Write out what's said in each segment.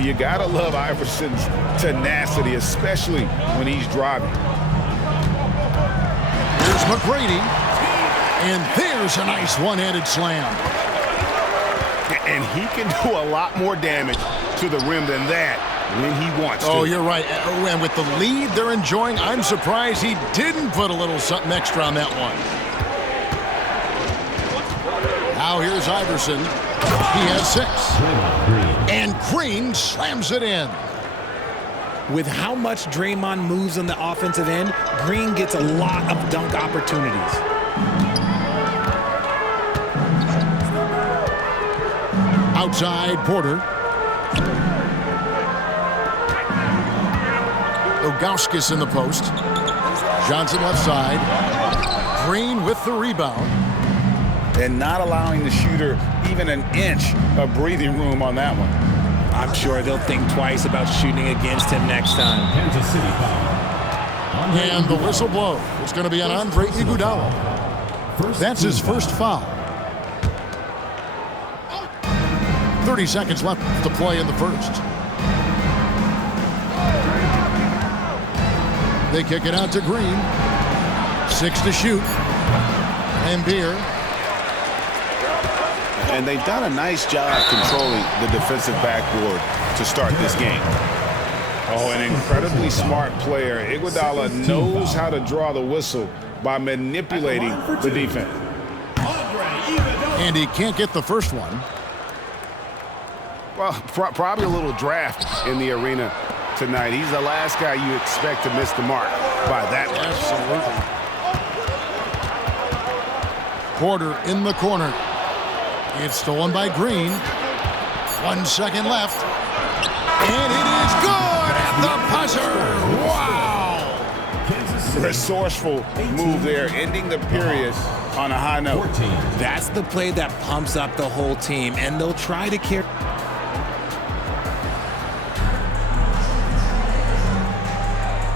You gotta love Iverson's tenacity, especially when he's driving. Here's McGrady, and there's a nice one-handed slam. And he can do a lot more damage to the rim than that when he wants to. Oh, you're right. And with the lead they're enjoying, I'm surprised he didn't put a little something extra on that one. Now here's Iverson. He has 6. And Green slams it in. With how much Draymond moves on the offensive end, Green gets a lot of dunk opportunities. Outside, Porter. Ilgauskas in the post. Johnson left side. Green with the rebound. And not allowing the shooter even an inch of breathing room on that one. I'm sure they'll think twice about shooting against him next time. Kansas City foul. And the whistle blows. It's going to be on Andre Iguodala. That's his first foul. 30 seconds left to play in the first. They kick it out to Green. 6 to shoot. And Beer. And they've done a nice job controlling the defensive backboard to start this game. Oh, an incredibly smart player. Iguodala knows how to draw the whistle by manipulating the defense. And he can't get the first one. Well, probably a little draft in the arena tonight. He's the last guy you expect to miss the mark by that much. Absolutely. Porter in the corner. It's stolen by Green. 1 second left. And it is good at the buzzer. Wow! Resourceful move there, ending the period on a high note. That's the play that pumps up the whole team, and they'll try to carry.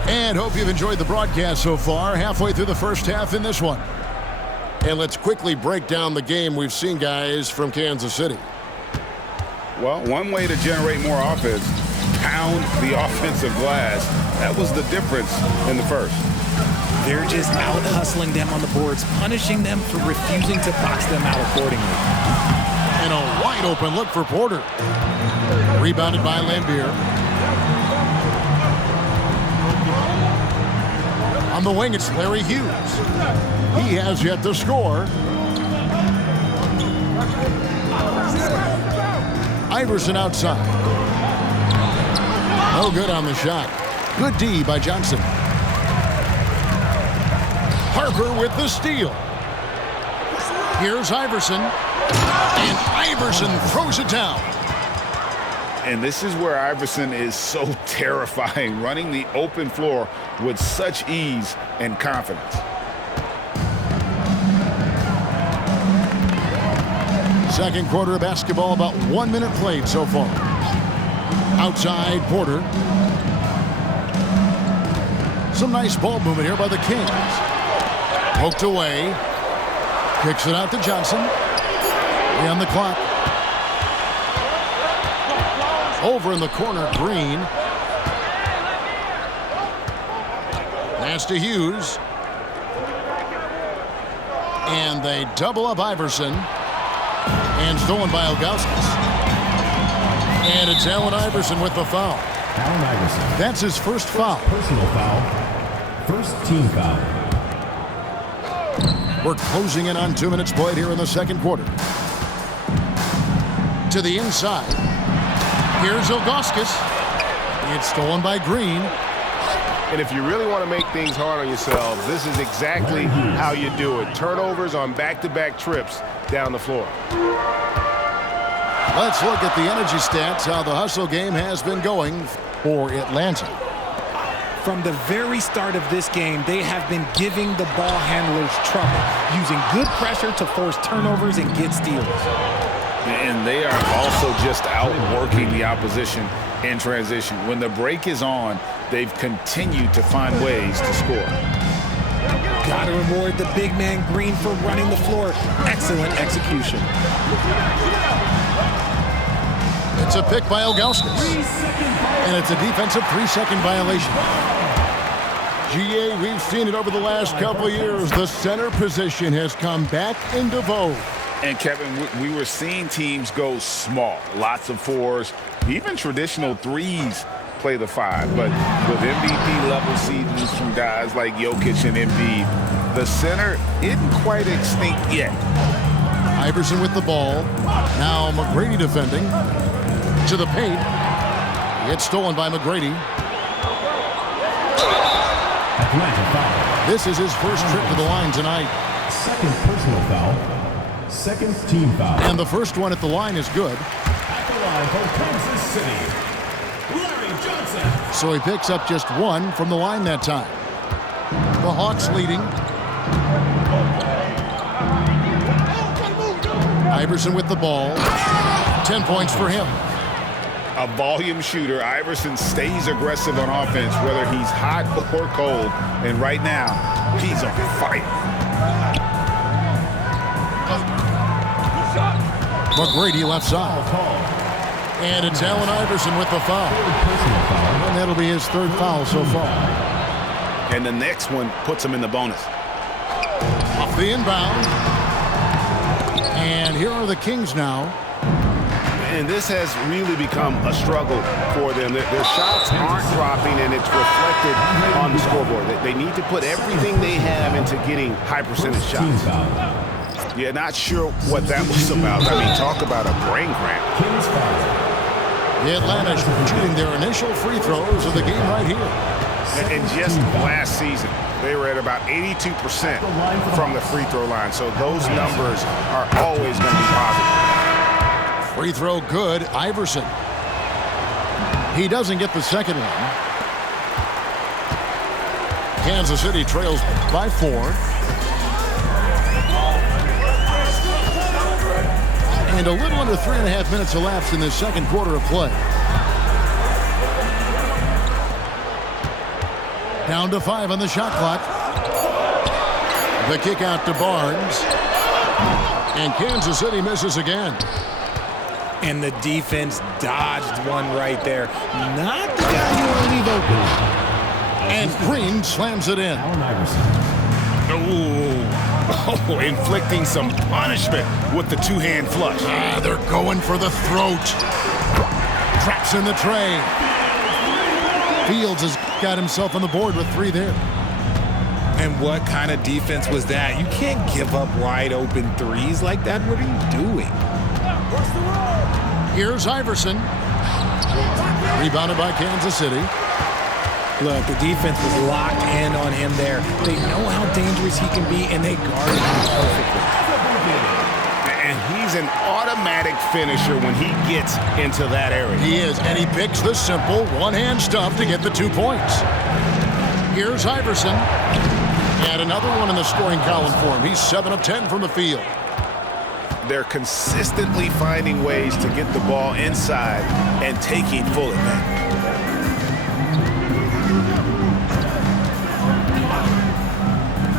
And hope you've enjoyed the broadcast so far. Halfway through the first half in this one. And let's quickly break down the game we've seen, guys, from Kansas City. Well, one way to generate more offense, pound the offensive glass. That was the difference in the first. They're just out-hustling them on the boards, punishing them for refusing to box them out accordingly. And a wide-open look for Porter. Rebounded by Lambier. On the wing, it's Larry Hughes. He has yet to score. Iverson outside. No good on the shot. Good D by Johnson. Harper with the steal. Here's Iverson. And Iverson throws it down. And this is where Iverson is so terrifying, running the open floor with such ease and confidence. Second quarter of basketball, about 1 minute played so far. Outside, Porter. Some nice ball movement here by the Kings. Poked away. Kicks it out to Johnson. On the clock. Over in the corner, Green. Pass to Hughes. And they double up Iverson. And stolen by Ilgauskas. And it's Allen Iverson with the foul. Allen Iverson. That's his first foul. Personal foul. First team foul. We're closing in on 2 minutes played here in the second quarter. To the inside. Here's Ilgauskas. It's stolen by Green. And if you really want to make things hard on yourselves, this is exactly how you do it. Turnovers on back-to-back trips down the floor. Let's look at the energy stats, how the hustle game has been going for Atlanta. From the very start of this game, they have been giving the ball handlers trouble, using good pressure to force turnovers and get steals. And they are also just outworking the opposition in transition. When the break is on, they've continued to find ways to score. Got to reward the big man Green for running the floor. Excellent execution. It's a pick by Ilgauskas. And it's a defensive 3-second violation. GA, we've seen it over the last couple of years. The center position has come back into vogue. And Kevin, we were seeing teams go small, lots of fours, even traditional threes play the 5. But with MVP-level seasons from guys like Jokic and Embiid, the center isn't quite extinct yet. Iverson with the ball. Now McGrady defending. To the paint. It's stolen by McGrady. Atlanta foul. This is his first trip to the line tonight. Second personal foul. Second team foul. And the first one at the line is good. At the line for Kansas City, Larry Johnson. So he picks up just 1 from the line that time. The Hawks leading. Iverson with the ball. 10 points for him. A volume shooter, Iverson stays aggressive on offense, whether he's hot or cold. And right now, he's on fire. McGrady left side. And it's Allen Iverson with the foul. And that'll be his 3rd foul so far. And the next one puts him in the bonus. Off the inbound. And here are the Kings now. And this has really become a struggle for them. Their shots aren't dropping, and it's reflected on the scoreboard. They need to put everything they have into getting high-percentage shots. Yeah, not sure what that was about. I mean, talk about a brain cramp. The Atlanta shooting their initial free throws of the game right here. And just last season, they were at about 82% from the free throw line. So those numbers are always going to be positive. Free throw good, Iverson. He doesn't get the second one. Kansas City trails by 4. And a little under 3.5 minutes elapsed in this second quarter of play. Down to 5 on the shot clock. The kick out to Barnes. And Kansas City misses again. And the defense dodged one right there. Not the guy you want to leave open. And Green slams it in. Allen Iverson. Oh, inflicting some punishment with the 2-hand flush. They're going for the throat. Traps in the tray. Fields has got himself on the board with 3 there. And what kind of defense was that? You can't give up wide open threes like that. What are you doing? Here's Iverson. Rebounded by Kansas City. Look, the defense was locked in on him there. They know how dangerous he can be, and they guarded him perfectly. And he's an automatic finisher when he gets into that area. He is, and he picks the simple one-hand stuff to get the 2 points. Here's Iverson. And another one in the scoring column for him. He's 7 of 10 from the field. They're consistently finding ways to get the ball inside and taking full advantage.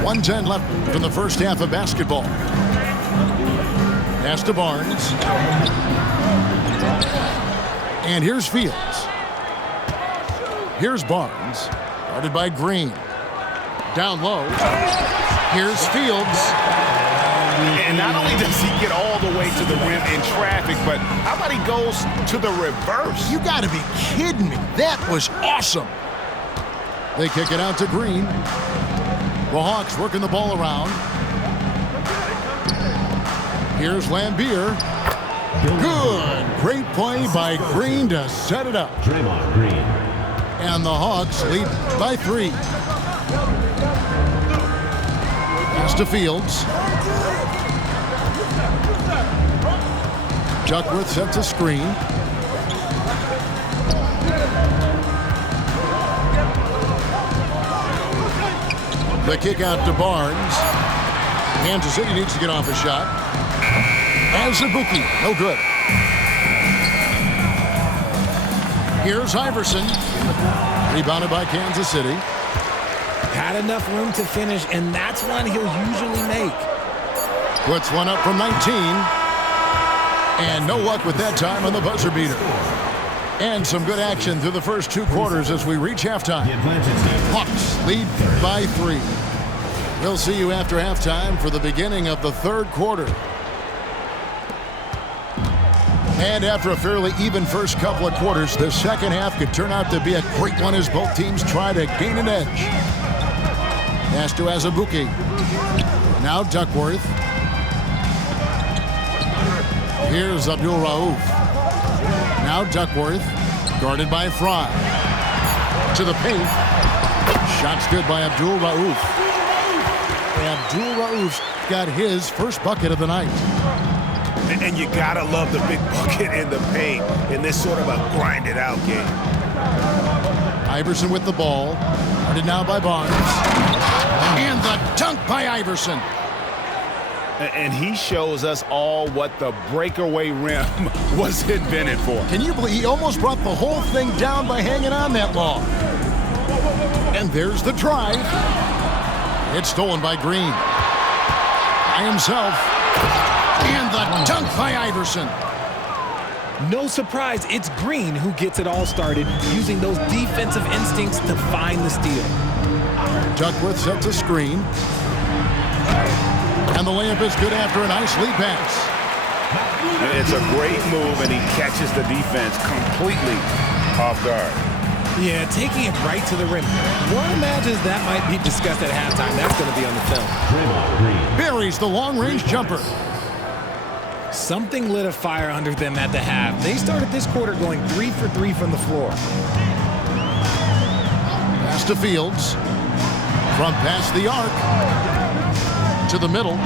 1:10 left in the first half of basketball. Pass to Barnes. And here's Fields. Here's Barnes. Guarded by Green. Down low. Here's Fields. And not only does he get all the way to the rim in traffic, but how about he goes to the reverse? You got to be kidding me. That was awesome. They kick it out to Green. The Hawks working the ball around. Here's Lambier. Good. Great play by Green to set it up. Draymond Green. And the Hawks lead by 3. Pass to Fields. Duckworth sets a screen. The kick out to Barnes. Kansas City needs to get off a shot. Azubuike, no good. Here's Iverson. Rebounded by Kansas City. Had enough room to finish, and that's one he'll usually make. Puts one up from 19. And no luck with that time on the buzzer beater. And some good action through the first 2 quarters as we reach halftime. Hawks lead by 3. We'll see you after halftime for the beginning of the 3rd quarter. And after a fairly even first couple of quarters, the second half could turn out to be a great one as both teams try to gain an edge. Pass to Azubuike. Now Duckworth. Here's Abdul Rauf. Now Duckworth, guarded by Fry. To the paint. Shot's good by Abdul Rauf. Abdul Rauf's got his first bucket of the night. And you gotta love the big bucket in the paint in this sort of a grind-it-out game. Iverson with the ball. Guarded now by Barnes. And the dunk by Iverson. And he shows us all what the breakaway rim was invented for. Can you believe he almost brought the whole thing down by hanging on that long? And there's the drive. It's stolen by Green. By himself. And the dunk by Iverson. No surprise, it's Green who gets it all started, using those defensive instincts to find the steal. Duckworth sets a screen. And the layup is good after a nice lead pass. It's a great move, and he catches the defense completely off guard. Yeah, taking it right to the rim. One imagines that might be discussed at halftime. That's going to be on the film. Buries the long-range jumper. Something lit a fire under them at the half. They started this quarter going 3 for 3 from the floor. Pass to Fields. From past the arc. To the middle.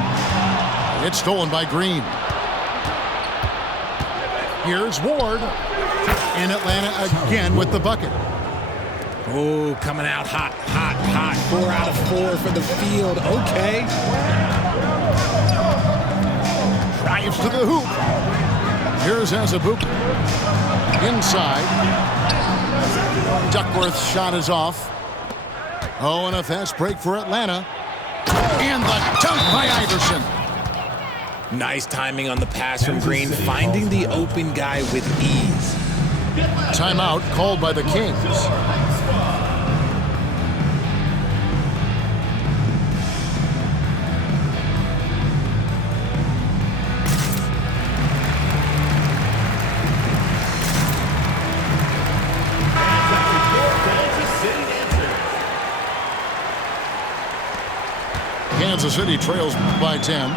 It's stolen by Green. Here's Ward. And Atlanta again with the bucket. Oh, coming out hot, hot, hot. 4 out of 4 for the field. Okay. Drives to the hoop. Here's Azubuike. Inside. Duckworth's shot is off. Oh, and a fast break for Atlanta. And the dunk by Iverson. Nice timing on the pass from Green, finding the open guy with ease. Timeout called by the Kings. Kansas City trails by 10.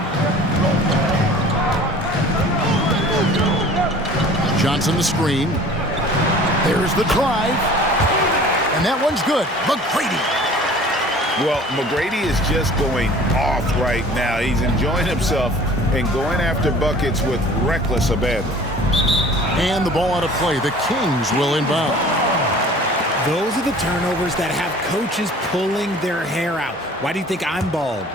Johnson the screen. There's the drive. And that one's good. McGrady. Well, McGrady is just going off right now. He's enjoying himself and going after buckets with reckless abandon. And the ball out of play. The Kings will inbound. Those are the turnovers that have coaches pulling their hair out. Why do you think I'm bald?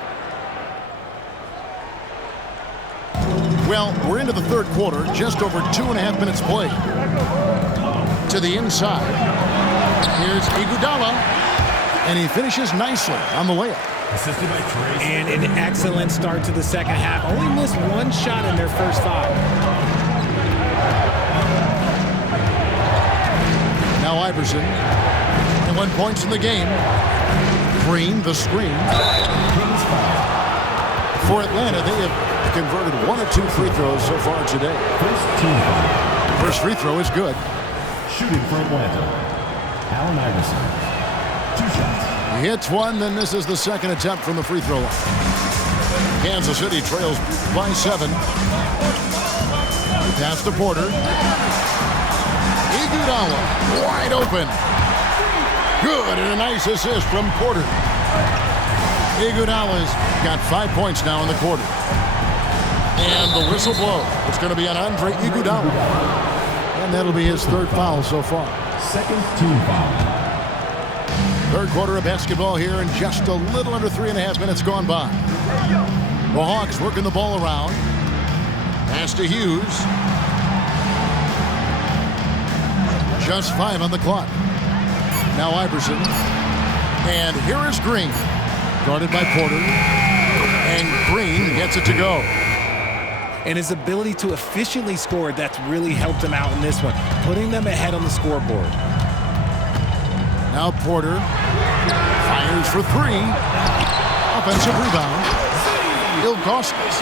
Well, we're into the 3rd quarter, just over 2.5 minutes played. To the inside. Here's Iguodala, and he finishes nicely on the layup. Assisted by Trace. And an excellent start to the second half. Only missed 1 shot in their first 5. Now Iverson. 21 points in the game. Green, the screen. For Atlanta, they have converted 1 or 2 free throws so far today. First free throw is good. Shooting for Atlanta, Allen Iverson. 2 shots. He hits one, then this is the second attempt from the free throw line. Kansas City trails by 7. Pass to Porter. Iguodala wide open. Good, and a nice assist from Porter. Iguodala's got 5 points now in the quarter. And the whistle blows. It's going to be on Andre Iguodala. And that'll be his 3rd foul so far. Second team foul. 3rd quarter of basketball here, and just a little under 3.5 minutes gone by. The Hawks working the ball around. Pass to Hughes. Just 5 on the clock. Now Iverson. And here is Green. Guarded by Porter. And Green gets it to go. and his ability to efficiently score, that's really helped him out in this one, putting them ahead on the scoreboard. Now Porter fires for three. Offensive rebound. Ilgauskas.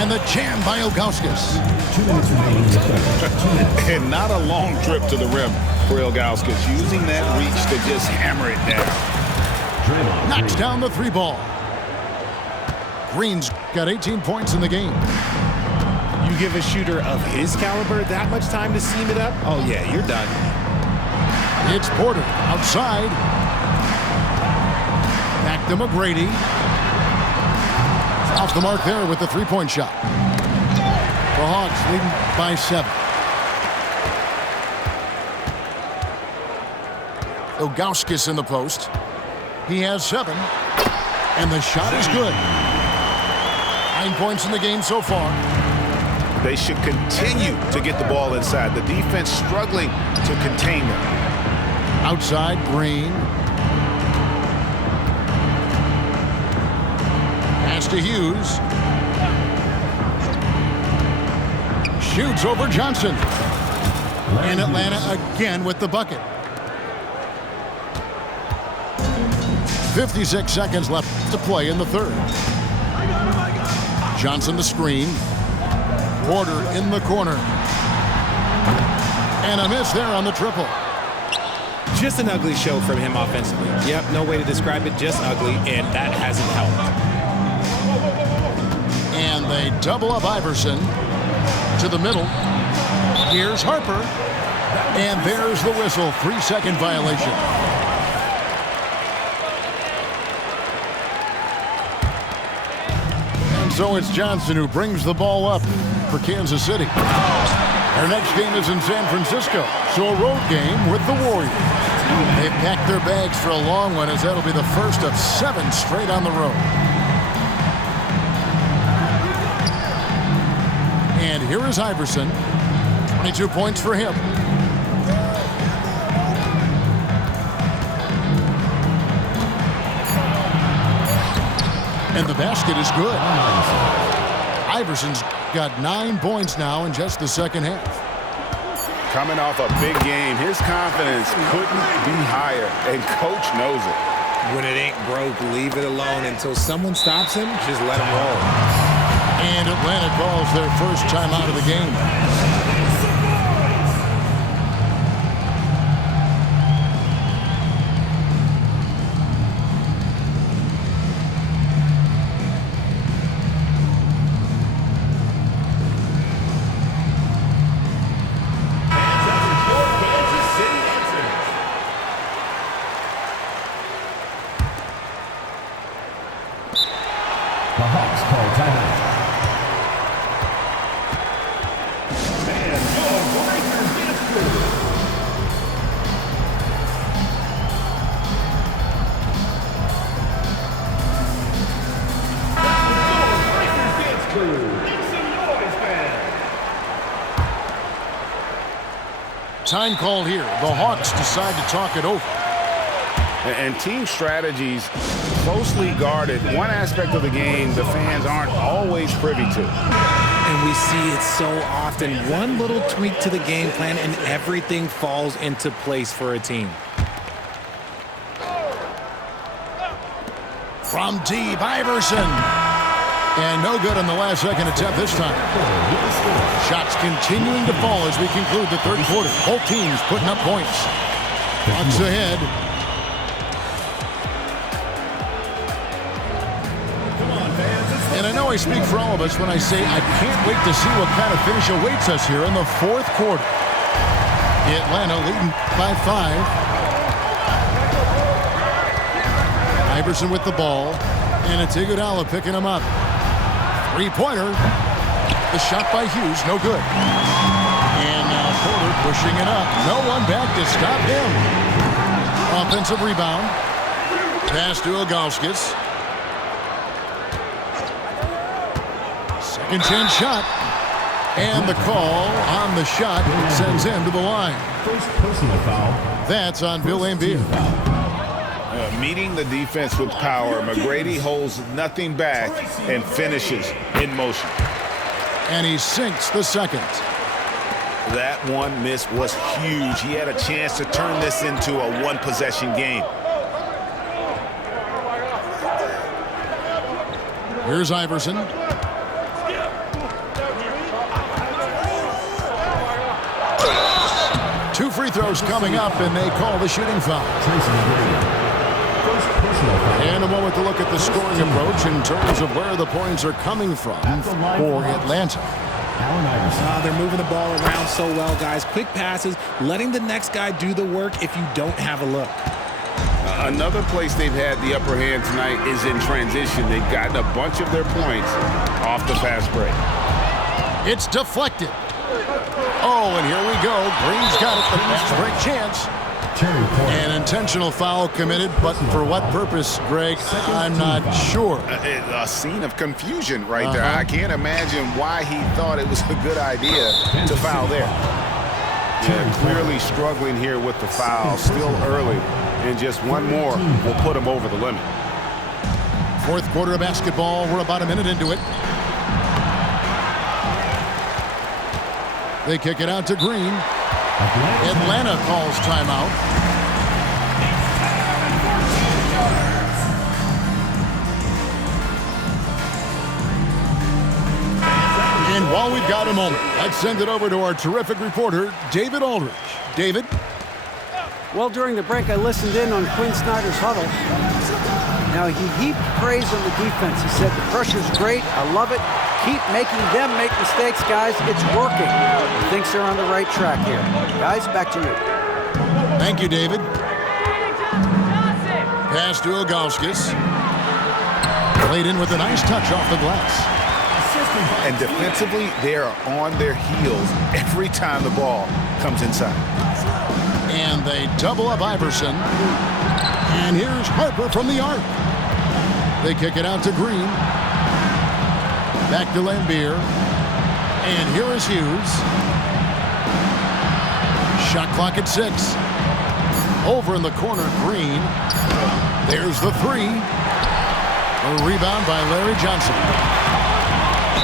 And the jam by Ilgauskas. 2 minutes remaining in the quarter. And not a long trip to the rim for Ilgauskas, using that reach to just hammer it down. Knocks down the three ball. Green's got 18 points in the game. You give a shooter of his caliber that much time to seam it up, oh yeah, you're done. It's Porter outside. Back to McGrady. Off the mark there with the three-point shot. The Hawks leading by 7. Ilgauskas in the post. He has 7. And the shot is good. 9 points in the game so far. They should continue to get the ball inside. The defense struggling to contain them. Outside, Green. Pass to Hughes. Shoots over Johnson. And Atlanta again with the bucket. 56 seconds left to play in the third. Johnson the screen. Porter in the corner. And a miss there on the triple. Just an ugly show from him offensively. Yep, no way to describe it, just ugly, and that hasn't helped. And they double up Iverson to the middle. Here's Harper. And there's the whistle. 3-second violation. And so it's Johnson who brings the ball up for Kansas City. Our next game is in San Francisco, so a road game with the Warriors. They've packed their bags for a long one, as that'll be the first of 7 straight on the road. And here is Iverson. 22 points for him. And the basket is good. Iverson's got 9 points now in just the second half. Coming off a big game, his confidence couldn't be higher, and coach knows it. When it ain't broke, leave it alone until someone stops him, just let him roll. And Atlanta calls their first time out of the game. The Hawks call timeout. And the Lakers get through. The Lakers get through. Make some noise, fans. Time called here. The Hawks decide to talk it over. And team strategies closely guarded. One aspect of the game the fans aren't always privy to. And we see it so often. One little tweak to the game plan and everything falls into place for a team. From deep, Iverson. And no good on the last second attempt this time. Shots continuing to fall as we conclude the third quarter. Both teams putting up points. Bucks ahead. And I know I speak for all of us when I say I can't wait to see what kind of finish awaits us here in the fourth quarter. Atlanta leading by 5. Iverson with the ball. And it's Iguodala picking him up. Three-pointer. The shot by Hughes, no good. And now Porter pushing it up. No one back to stop him. Offensive rebound. Pass to Ilgauskas. Second chance shot. And the call on the shot sends him to the line. First personal foul. That's on Bill Laimbeer. Meeting the defense with power, McGrady holds nothing back and finishes in motion. And he sinks the second. That one miss was huge. He had a chance to turn this into a one-possession game. Here's Iverson. Two free throws coming up, and they call the shooting foul. And a moment to look at the scoring approach in terms of where the points are coming from for Atlanta. They're moving the ball around so well, guys. Quick passes, letting the next guy do the work if you don't have a look. Another place they've had the upper hand tonight is in transition. They've gotten a bunch of their points off the fast break. It's deflected. Oh, and here we go. Green's got it, the fast break chance. An intentional foul committed, but for what purpose, Greg, I'm not sure. A scene of confusion right there. I can't imagine why he thought it was a good idea to foul there. Yeah, clearly struggling here with the foul. Still early, and just one more will put him over the limit. Fourth quarter of basketball. We're about a minute into it. They kick it out to Green. Atlanta calls timeout. And while we've got a moment, let's send it over to our terrific reporter, David Aldridge. David? Well, during the break, I listened in on Quinn Snyder's huddle. Now, he heaped praise on the defense. He said, the pressure's great. I love it. Keep making them make mistakes, guys. It's working. He thinks they're on the right track here. Guys, back to you. Thank you, David. Pass to Ilgauskas. Played in with a nice touch off the glass. And defensively, they are on their heels every time the ball comes inside. And they double up Iverson. And here's Harper from the arc. They kick it out to Green. Back to Lambier. And here is Hughes. Shot clock at 6. Over in the corner, Green. There's the three. A rebound by Larry Johnson.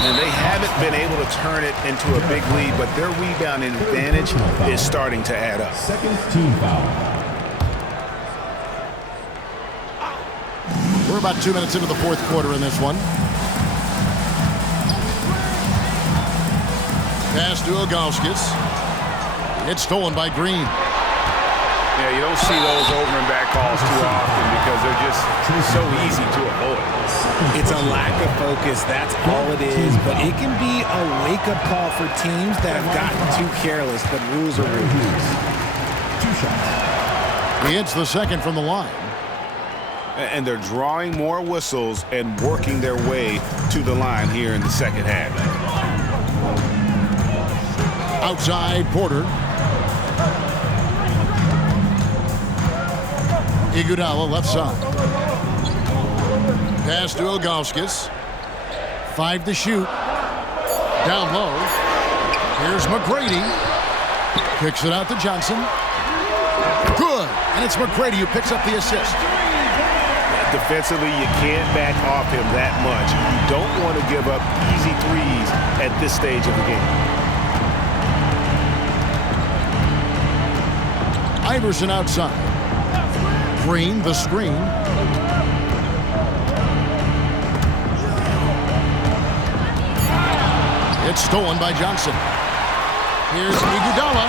And they haven't been able to turn it into a big lead, but their rebounding advantage is starting to add up. Second team foul. We're about 2 minutes into the fourth quarter in this one. Pass to Ilgauskas. It's stolen by Green. Yeah, you don't see those over and back calls too often because they're just so easy to avoid. It's a lack of focus, that's all it is, but it can be a wake-up call for teams that have gotten too careless, but rules are rules. 2 shots. He hits the second from the line. And they're drawing more whistles and working their way to the line here in the second half. Outside, Porter. Iguodala left side. Pass to Ilgauskas. 5 to shoot. Down low. Here's McGrady. Kicks it out to Johnson. Good. And it's McGrady who picks up the assist. Defensively, you can't back off him that much. You don't want to give up easy threes at this stage of the game. Iverson outside. Green, the screen. It's stolen by Johnson. Here's Iguodala.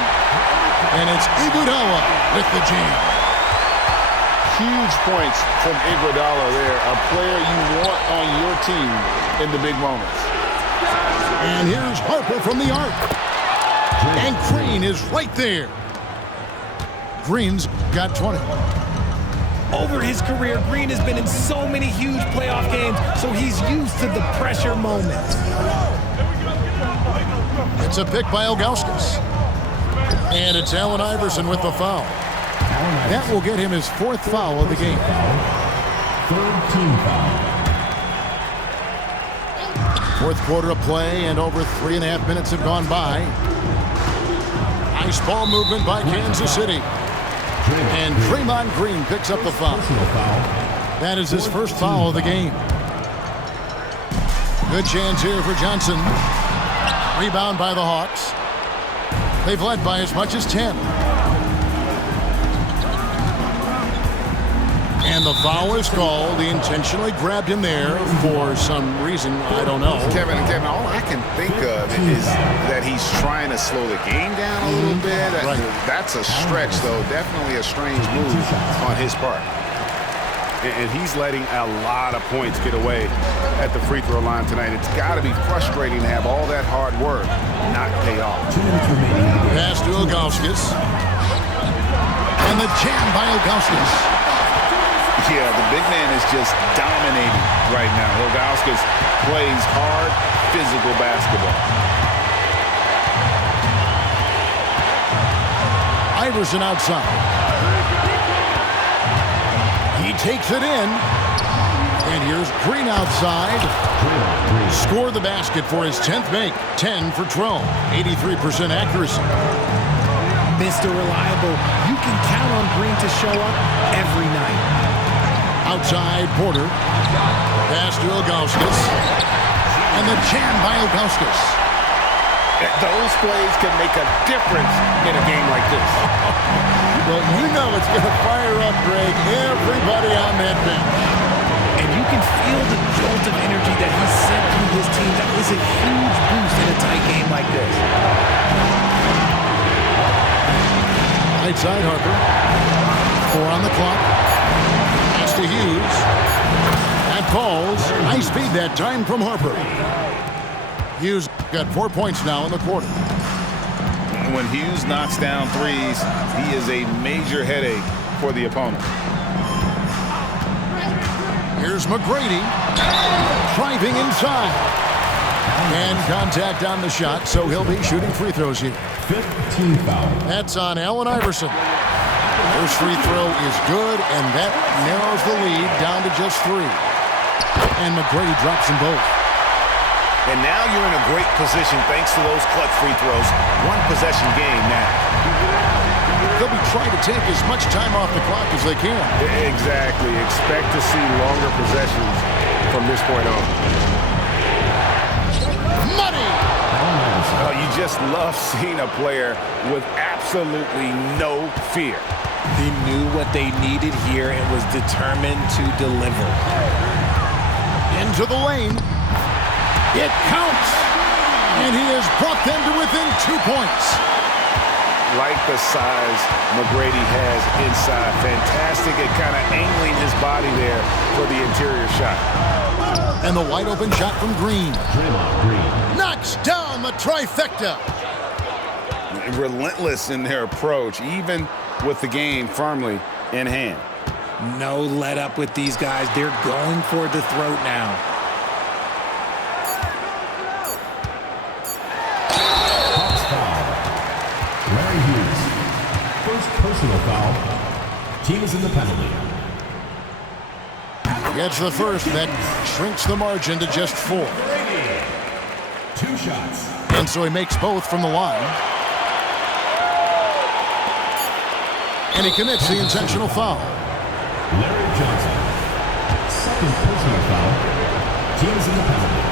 And it's Iguodala with the jam. Huge points from Iguodala there, a player you want on your team in the big moments. And here's Harper from the arc. And Green is right there. Green's got 20. Over his career, Green has been in so many huge playoff games, so he's used to the pressure moments. It's a pick by Ilgauskas. And it's Allen Iverson with the foul. That will get him his 4th foul of the game. 3rd team foul. 4th quarter of play, and over 3.5 minutes have gone by. Nice ball movement by Kansas City. And Draymond Green picks up the foul. That is his first foul of the game. Good chance here for Johnson. Rebound by the Hawks. They've led by as much as 10. And the foul is called. He intentionally grabbed him there for some reason. I don't know. Kevin, all I can think of is that he's trying to slow the game down a little bit. Right. That's a stretch, though. Definitely a strange move on his part. And he's letting a lot of points get away at the free throw line tonight. It's got to be frustrating to have all that hard work not pay off. Pass to Ilgauskas. And the jam by Ilgauskas. Yeah, the big man is just dominating right now. Ilgauskas plays hard, physical basketball. Iverson outside. He takes it in. And here's Green outside. Score the basket for his 10th make. 10 for 12. 83% accuracy. Mr. Reliable, you can count on Green to show up every night. Outside Porter. Pass to Ilgauskas. And the jam by Ilgauskas. Those plays can make a difference in a game like this. Well, you know it's going to fire up, Greg, everybody on that bench. And you can feel the jolt of energy that he sent through his team. That is a huge boost in a tight game like this. Right side Harper. 4 on the clock. Pass to Hughes. That falls. Nice feed that time from Harper. Hughes got 4 points now in the quarter. When Hughes knocks down threes, he is a major headache for the opponent. Here's McGrady driving inside. And contact on the shot, so he'll be shooting free throws here. 15 foul. That's on Allen Iverson. First free throw is good, and that narrows the lead down to just 3. And McGrady drops them both. And now you're in a great position thanks to those clutch free throws. One possession game now. They'll be trying to take as much time off the clock as they can. Exactly. Expect to see longer possessions from this point on. Money! Oh, you just love seeing a player with absolutely no fear. They knew what they needed here and was determined to deliver. Into the lane. It counts. And he has brought them to within 2 points. Like the size McGrady has inside. Fantastic at kind of angling his body there for the interior shot. And the wide open shot from Green. Knocks down the trifecta. Relentless in their approach, even with the game firmly in hand. No let up with these guys. They're going for the throat now. Hawks foul. Larry Hughes. First personal foul. Team is in the penalty. Gets the first. That shrinks the margin to just 4. 2 shots. And so he makes both from the line. And he commits the intentional foul. Larry Johnson. Second personal foul. Team is in the penalty.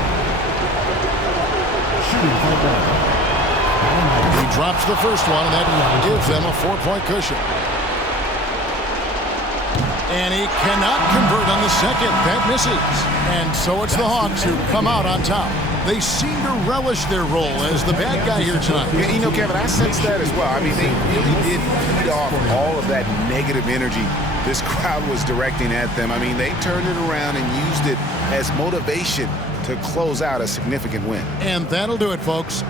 Shooting for 1. He drops the first one, and that gives them a 4-point cushion. And he cannot convert on the second. That misses. And so it's the Hawks who come out on top. They seem to relish their role as the bad guy here tonight. Yeah, you know, Kevin, I sense that as well. I mean, they really did feed off all of that negative energy this crowd was directing at them. I mean, they turned it around and used it as motivation to close out a significant win. And that'll do it, folks.